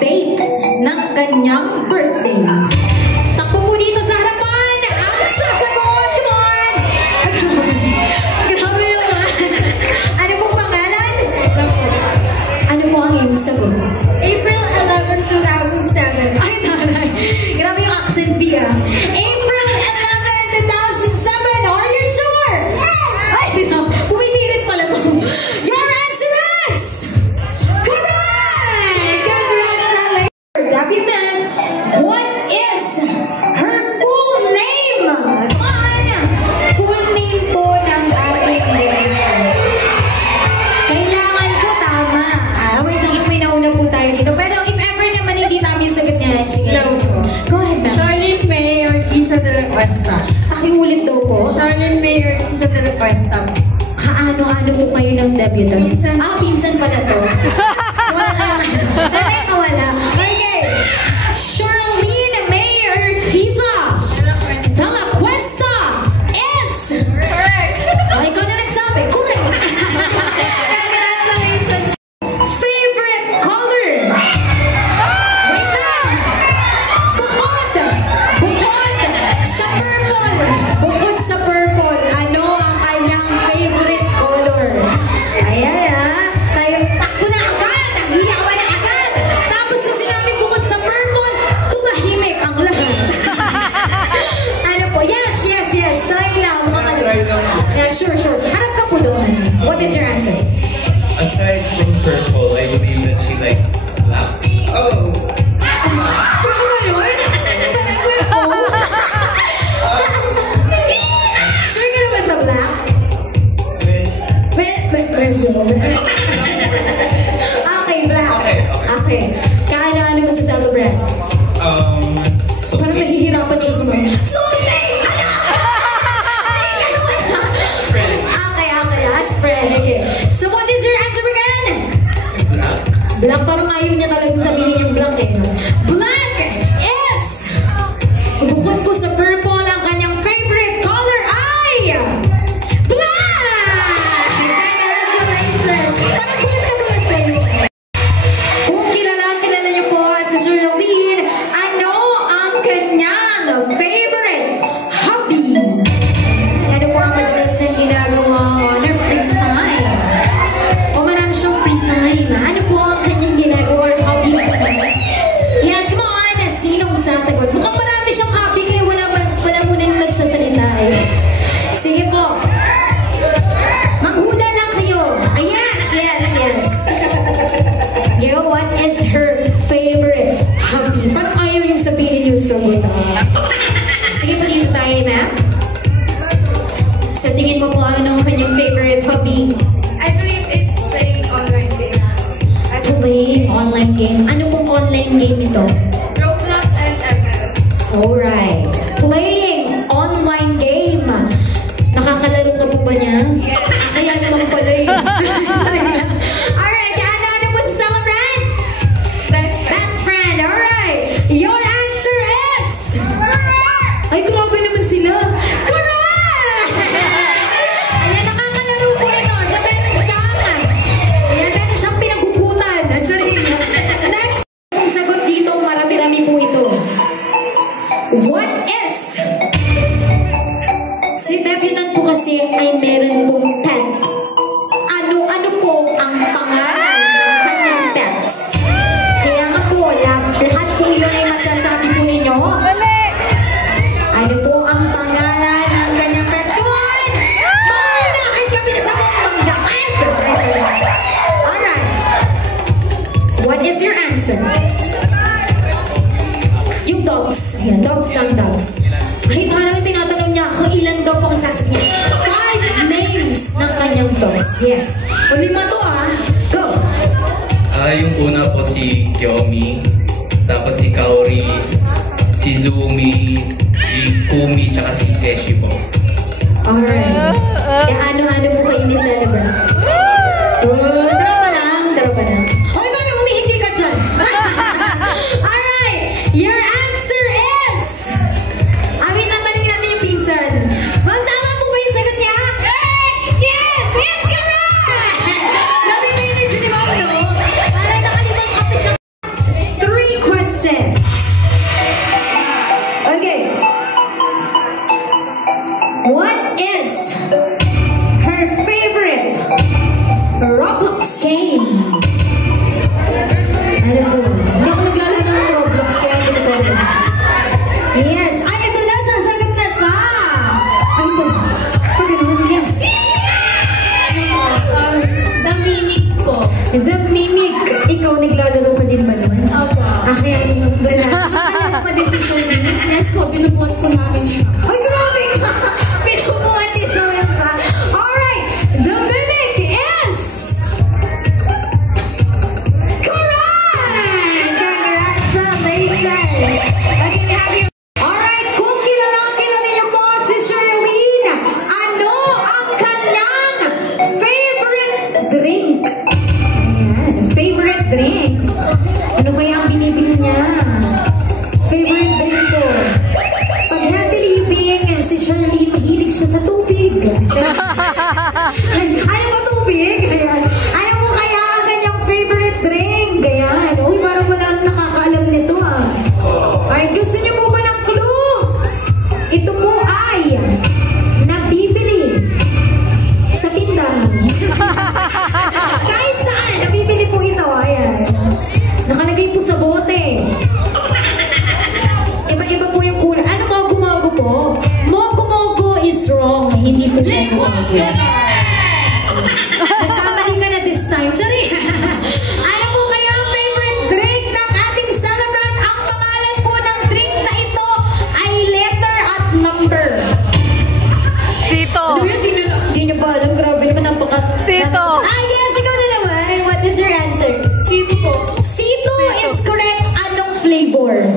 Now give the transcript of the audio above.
date ng kanyang birthday. Takbo po dito sa harapan ang sasagot. Come on! Grabe naman. Ano pong pangalan? Ano po ang iyong sagot? April 11, 2007. Ay, nanay. Grabe yung accent, Bia. April 11, 2007. Are you sure? Yes! Ay, pumipilit pala to. Your answer is correct! Congratulations! Debutant, what is her full name? Come on! Full name po ng ating debutant. Kailangan po tama. Wait lang, may nauna po tayo dito. Pero if ever naman hindi tama yung sagot niya, sige. No. Go ahead na. Charlene May Ortiza de la Cuesta. Pakiulit daw po. Charlene May Ortiza de la Cuesta. Kaano-ano po kayo ng debutant? Pinsan. Pinsan pala to. So, wala kawala. Okay. Charlene May Ortiza de la Cuesta is Correct! ikaw na nagsabi. Correct. Congratulations. Favorite color? Wait lang. Bukod sa purple. Bukod sa purple, ano ang kanyang favorite color? Ayan tayo takbo na agad. Nagiyawan na agad. Tapos yung sinabi bukod sa purple, tumahimik ang lahat. Ano po? Yes. Try lang. Try lang. Yeah, sure. Harap ka po doon. What is your answer? Aside from purple, I believe that she likes black. Oh! Purple ganun? Sure ka naman sa black? Medyo. Okay, black. Okay. Kaano-ano mo sa celebrate? So Parang nahihirapan siya sa mga. Okay. As friend. Okay. So what is your answer again? black. Black, parang ayaw niya talagang sabihin yung black eh. No? Black is bukod po sa purple, ang kanyang favorite color ay black! Congratulations! Parang bulat kayo. Kung kilala niyo po si Sir Laldine, ano ang kanyang favorite hobby? Ano po ang madalas niyang ginagawa on her free time? O marami siyang free time. Ano po ang kanyang ginagawa or hobby? Yes, come on! Sinong sasagot? Mukhang marami siyang hobby kaya wala muna yung nagsasalita eh. Sige po. Manghula lang kayo. Yes. Yo, what is her favorite hobby? Parang ayaw yung sabihin yung sagot. Sige po dito tayo na. Sa tingin mo po ano ang kanyang favorite hobby? I believe it's playing online games. Playing online game. Ano pong online game ito? Roblox and ML. Alright. Playing online game. Nakakalaro ka po ba niya? Yes. Kaya naman pala eh. Alright. Ano po sa celebrant? Best friend. Alright. Your answer is... Ay, grabe naman sila. Correct! Ayan, nakakalaro po ito. Sa meron siyang pinagugutan. Actually, next. Kung sagot dito, marami-rami po ito. What is? Si debutant po kasi ay meron pong pet. Ano po ang pangalan ng kanyang pets? Kaya nga po, lahat po yun ay masasabi po ninyo. Ano po ang pangalan ng kanyang pets? Come on! Mahanakit kami na sa mga manggakad! Alright. What is your answer? Yung dogs. Ayan, dogs. Ay, parang tinatanong niya kung ilan daw pang sasabihin niya. 5 names ng kanyang dogs. Yes. O 5 to Go! Yung una po si Kyomi, tapos si Kaori, si Zumi, si Kumi, tsaka si Teshi po. Alright. Kaya ano-ano po kayo ni-celebrate? Tara pa lang. Hoy, parang humihindi ka dyan. Alright. Your answer is... tatanungin natin yung pinsan. Ma'am, tama po ba yung sagot niya? Yes! Correct! Grabe yung energy ni Ma'am, no? Parang nakalimang kape siya. 3 Nagpapalaro ka din ba nun? Opo. Kaya yung wala. Nakakalaro ka din si Charlene? Yes po, binubuhat po namin siya. Ay, grabe ka! Pinubuhat din naman siya. Alright, the mimic is... correct! Congratulations! Okay, we have you. Alright, kung kilala niyo po si Charlene, ano ang kanyang favorite drink? Ayan, favorite drink. Ano kaya ang binibili niya? Favorite drink po. Pag healthy living, si Charlene, mahilig siya sa tubig. Ayaw ba tubig? Ayan. Ano mo kaya ang kanyang favorite drink? Ayan. Uy, parang wala nang nakakaalam nito ah. Alright, gusto niyo po ba ng clue? Ito po ay nabibili sa tindahan. Kahit saan, nabibili po ito. Ayan. Nakalagay po sa bote. Iba-iba po yung kulay. Ano mogo-mogo po? Mogo-mogo is wrong. Hindi po mogo-mogo. Nagkamali ka na this time. Sorry. Ano po kaya ang favorite drink ng ating celebrant? Ang pangalan po ng drink na ito ay letter at number. Sito. Ano yun? Di niyo pa alam. Grabe naman. Sito. Yes. Ikaw na naman. What is your answer? Sito po. Sito is correct. Anong flavor?